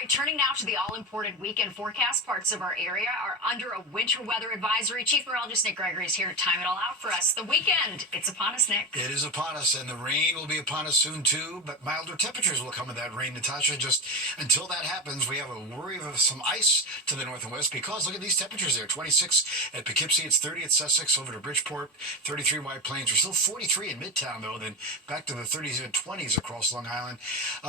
Right, turning now to the all-important weekend forecast. Parts of our area are under a winter weather advisory. Chief Meteorologist Nick Gregory is here to time it all out for us. The weekend, it's upon us, Nick. It is upon us, and the rain will be upon us soon, too, but milder temperatures will come with that rain, Natasha. Just until that happens, we have a worry of some ice to the north and west because look at these temperatures there. 26 at Poughkeepsie, it's 30 at Sussex, over to Bridgeport, 33 White Plains. We're still 43 in Midtown, though, then back to the 30s and 20s across Long Island.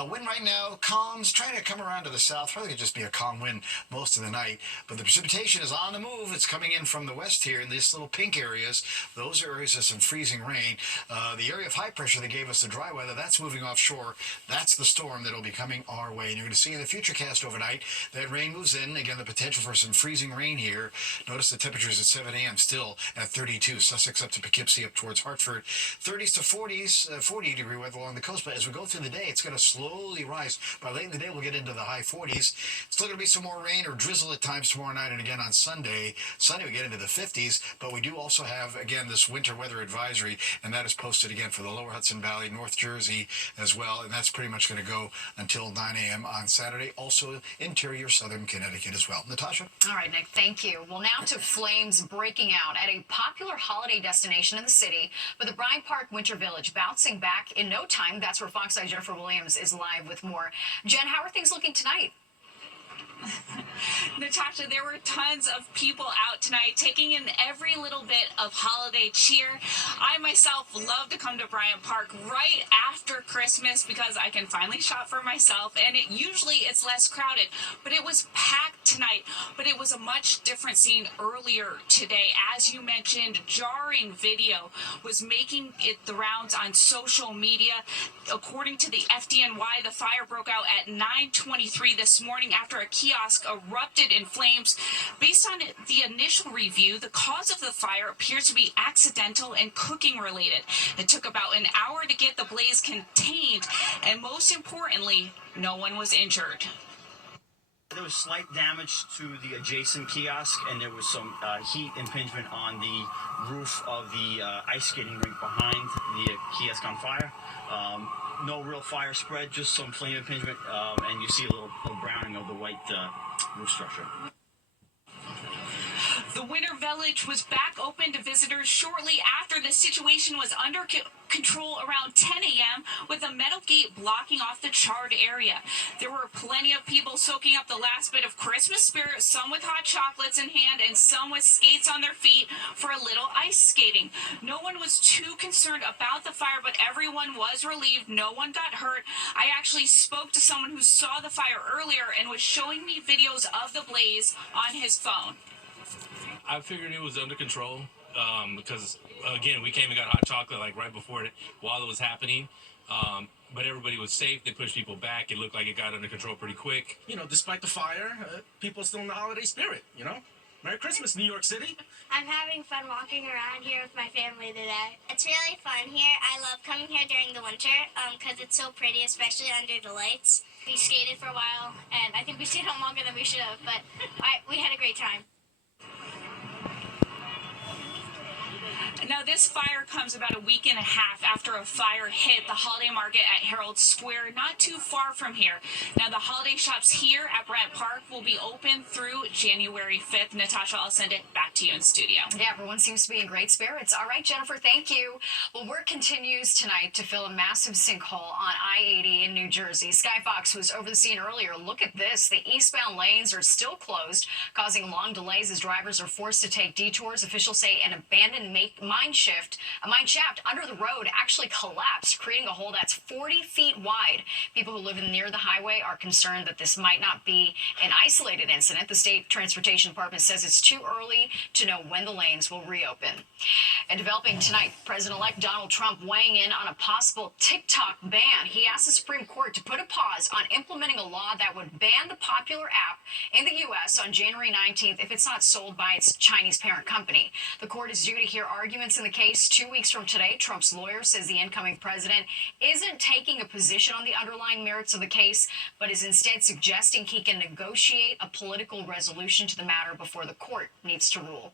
Wind right now, calms, trying to come around to the south. Probably could just be a calm wind most of the night, but the precipitation is on the move. It's coming in from the west here in these little pink areas. Those are areas of some freezing rain. The area of high pressure that gave us the dry weather, that's moving offshore. That's the storm that'll be coming our way. And you're going to see in the future cast overnight that rain moves in. Again, the potential for some freezing rain here. Notice the temperatures at 7 a.m. still at 32. Sussex up to Poughkeepsie, up towards Hartford. 30s to 40s, 40-degree weather along the coast. But as we go through the day, it's going to slowly rise. By late in the day, we'll get into the high 40s. Still going to be some more rain or drizzle at times tomorrow night and again on Sunday. Sunday, we get into the 50s. But we do also have, again, this winter weather advisory, and that is posted again for the lower Hudson Valley, North Jersey as well. And that's pretty much going to go until 9 a.m. on Saturday. Also, interior southern Connecticut as well. Natasha? All right, Nick, thank you. Well, now to flames breaking out at a popular holiday destination in the city, but the Bryant Park Winter Village bouncing back in no time. That's where Fox 5's Jennifer Williams is live with more. Jen, how are things looking tonight? Natasha, there were tons of people out tonight taking in every little bit of holiday cheer. I myself love to come to Bryant Park right after Christmas because I can finally shop for myself, and usually it's less crowded, but it was packed tonight. But it was a much different scene earlier today. As you mentioned, jarring video was making it the rounds on social media. According to the FDNY, the fire broke out at 9:23 this morning after a kiosk erupted in flames. Based on the initial review, the cause of the fire appears to be accidental and cooking related. It took about an hour to get the blaze contained, and most importantly, no one was injured. There was slight damage to the adjacent kiosk, and there was some heat impingement on the roof of the ice skating rink behind the kiosk on fire. No real fire spread, just some flame impingement, and you see a little browning of the white roof structure. The Winter Village was back open to visitors shortly after the situation was under control around 10 a.m. with a metal gate blocking off the charred area. There were plenty of people soaking up the last bit of Christmas spirit, some with hot chocolates in hand and some with skates on their feet for a little ice skating. No one was too concerned about the fire, but everyone was relieved. No one got hurt. I actually spoke to someone who saw the fire earlier and was showing me videos of the blaze on his phone. I figured it was under control because, again, we came and got hot chocolate like right before it, while it was happening. But everybody was safe. They pushed people back. It looked like it got under control pretty quick. You know, despite the fire, people are still in the holiday spirit, you know? Merry Christmas, New York City. I'm having fun walking around here with my family today. It's really fun here. I love coming here during the winter because it's so pretty, especially under the lights. We skated for a while, and I think we stayed home longer than we should have, but we had a great time. Now, this fire comes about a week and a half after a fire hit the holiday market at Herald Square, not too far from here. Now, the holiday shops here at Bryant Park will be open through January 5th. Natasha, I'll send it back to you in studio. Yeah, everyone seems to be in great spirits. All right, Jennifer, thank you. Well, work continues tonight to fill a massive sinkhole on I-80 in New Jersey. Sky Fox was over the scene earlier. Look at this. The eastbound lanes are still closed, causing long delays as drivers are forced to take detours. Officials say an abandoned mine shaft under the road actually collapsed, creating a hole that's 40 feet wide. People who live near the highway are concerned that this might not be an isolated incident. The state transportation department says it's too early to know when the lanes will reopen. And developing tonight, President-elect Donald Trump weighing in on a possible TikTok ban. He asked the Supreme Court to put a pause on implementing a law that would ban the popular app in the U.S. on January 19th if it's not sold by its Chinese parent company. The court is due to hear arguments defense in the case 2 weeks from today. Trump's lawyer says the incoming president isn't taking a position on the underlying merits of the case, but is instead suggesting he can negotiate a political resolution to the matter before the court needs to rule.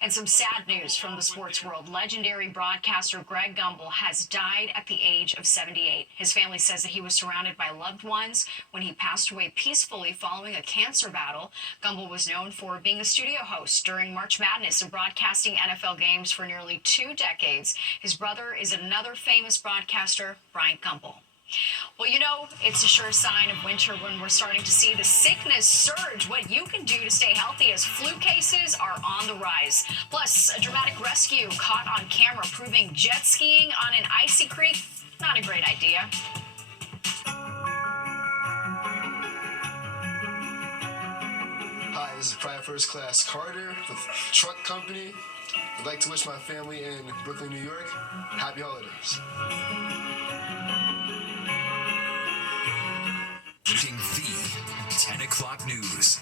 And some sad news from the sports world. Legendary broadcaster Greg Gumbel has died at the age of 78. His family says that he was surrounded by loved ones when he passed away peacefully following a cancer battle. Gumbel was known for being a studio host during March Madness and broadcasting NFL games for nearly 2 decades. His brother is another famous broadcaster, Bryant Gumbel. Well, you know, it's a sure sign of winter when we're starting to see the sickness surge. What you can do to stay healthy as flu cases are on the rise. Plus, a dramatic rescue caught on camera proving jet skiing on an icy creek, not a great idea. Hi, this is Private First Class Carter with Truck Company. I'd like to wish my family in Brooklyn, New York, happy holidays. The 10 o'clock news.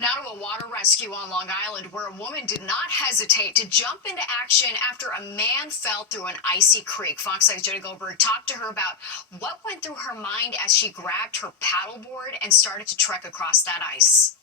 Now to a water rescue on Long Island where a woman did not hesitate to jump into action after a man fell through an icy creek. Fox 5's Jody Goldberg talked to her about what went through her mind as she grabbed her paddleboard and started to trek across that ice.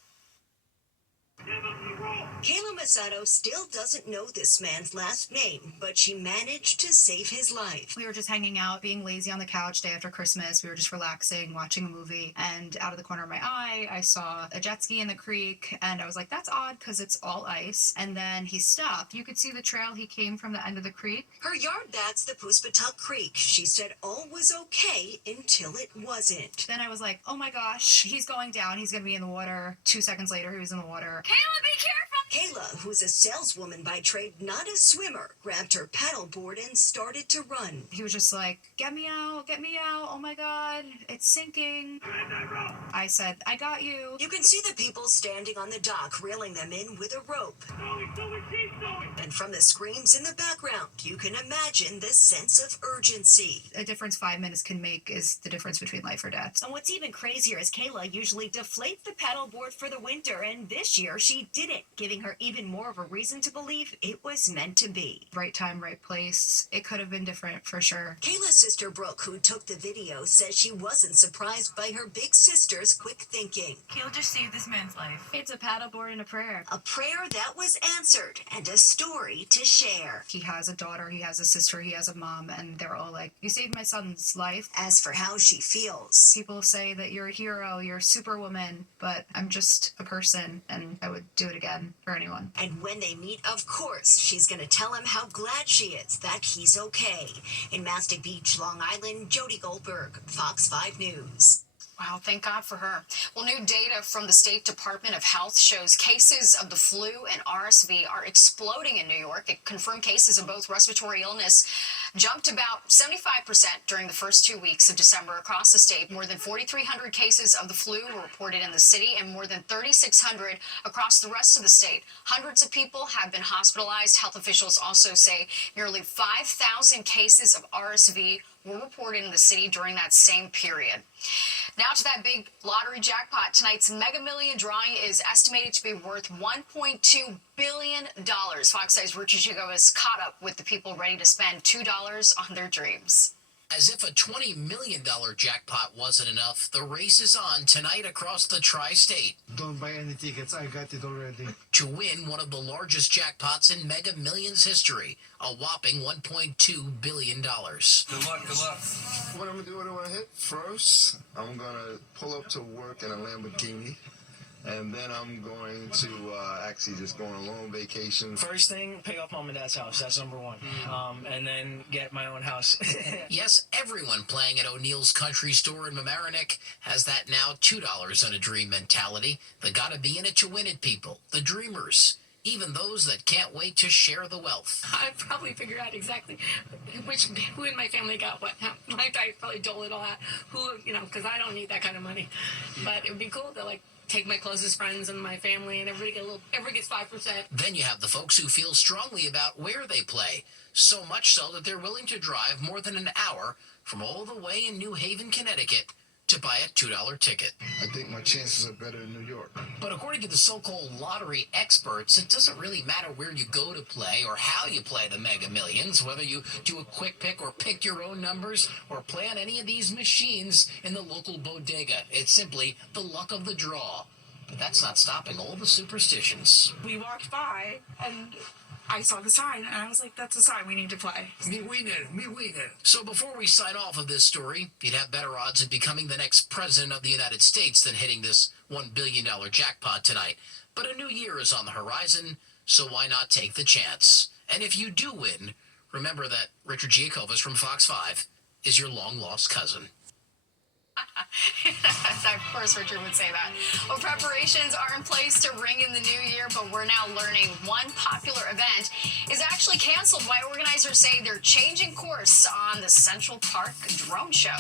Kayla Masato still doesn't know this man's last name, but she managed to save his life. We were just hanging out, being lazy on the couch day after Christmas. We were just relaxing, watching a movie, and out of the corner of my eye, I saw a jet ski in the creek, and I was like, that's odd because it's all ice. And then he stopped. You could see the trail he came from the end of the creek. Her yard backs the Poospatuck Creek. She said all was okay until it wasn't. Then I was like, oh my gosh, he's going down. He's going to be in the water. 2 seconds later, he was in the water. Kayla, be careful! Kayla, who's a saleswoman by trade, not a swimmer, grabbed her paddleboard and started to run. He was just like, get me out, oh my God, it's sinking. I said, I got you. You can see the people standing on the dock, reeling them in with a rope. And from the screams in the background, you can imagine this sense of urgency. A difference 5 minutes can make is the difference between life or death. And what's even crazier is Kayla usually deflates the paddleboard for the winter, and this year she didn't, giving her even more of a reason to believe it was meant to be. Right time, right place. It could have been different for sure. Kayla's sister Brooke, who took the video, says she wasn't surprised by her big sister's quick thinking. Kayla just saved this man's life. It's a paddleboard and a prayer. A prayer that was answered and a story to share. He has a daughter, he has a sister, he has a mom, and they're all like, you saved my son's life. As for how she feels, people say that you're a hero, you're a superwoman, but I'm just a person, and I would do it again for anyone. And when they meet, of course, she's going to tell him how glad she is that he's okay. In Mastic Beach, Long Island, Jody Goldberg, Fox 5 News. Wow, thank God for her. Well, new data from the State Department of Health shows cases of the flu and RSV are exploding in New York. It confirmed cases of both respiratory illness jumped about 75% during the first 2 weeks of December across the state. More than 4,300 cases of the flu were reported in the city and more than 3,600 across the rest of the state. Hundreds of people have been hospitalized. Health officials also say nearly 5,000 cases of RSV were reported in the city during that same period. Now to that big lottery jackpot. Tonight's Mega Million drawing is estimated to be worth $1.2 billion. Fox 5's Richard Chico has caught up with the people ready to spend $2 on their dreams. As if a $20 million jackpot wasn't enough, the race is on tonight across the tri-state. Don't buy any tickets, I got it already. To win one of the largest jackpots in Mega Millions history, a whopping $1.2 billion. Good luck, good luck. What I'm going to do, what I want to hit first, I'm going to pull up to work in a Lamborghini. And then I'm going to actually just go on a long vacation. First thing, pay off mom and dad's house. That's number one. And then get my own house. Yes, everyone playing at O'Neill's Country Store in Mamaroneck has that now $2 on a dream mentality. The gotta be in it to win it people, the dreamers. Even those that can't wait to share the wealth. I'd probably figure out exactly who in my family got what. I'd probably dole it all out. Because I don't need that kind of money. But it would be cool to take my closest friends and my family, and everybody gets 5%. Then you have the folks who feel strongly about where they play, so much so that they're willing to drive more than an hour from all the way in New Haven, Connecticut, to buy a $2 ticket. I think my chances are better in New York. But according to the so-called lottery experts, it doesn't really matter where you go to play or how you play the Mega Millions, whether you do a quick pick or pick your own numbers or play on any of these machines in the local bodega. It's simply the luck of the draw. But that's not stopping all the superstitions. We walked by and I saw the sign and I was like, that's a sign, we need to play. Me winner. So before we sign off of this story, you'd have better odds of becoming the next president of the United States than hitting this $1 billion jackpot tonight. But a new year is on the horizon, so why not take the chance? And if you do win, remember that Richard Giacovis from Fox 5 is your long-lost cousin. Of course, Richard would say that. Well, preparations are in place to ring in the new year, but we're now learning one popular event is actually canceled. Why organizers say they're changing course on the Central Park drone show.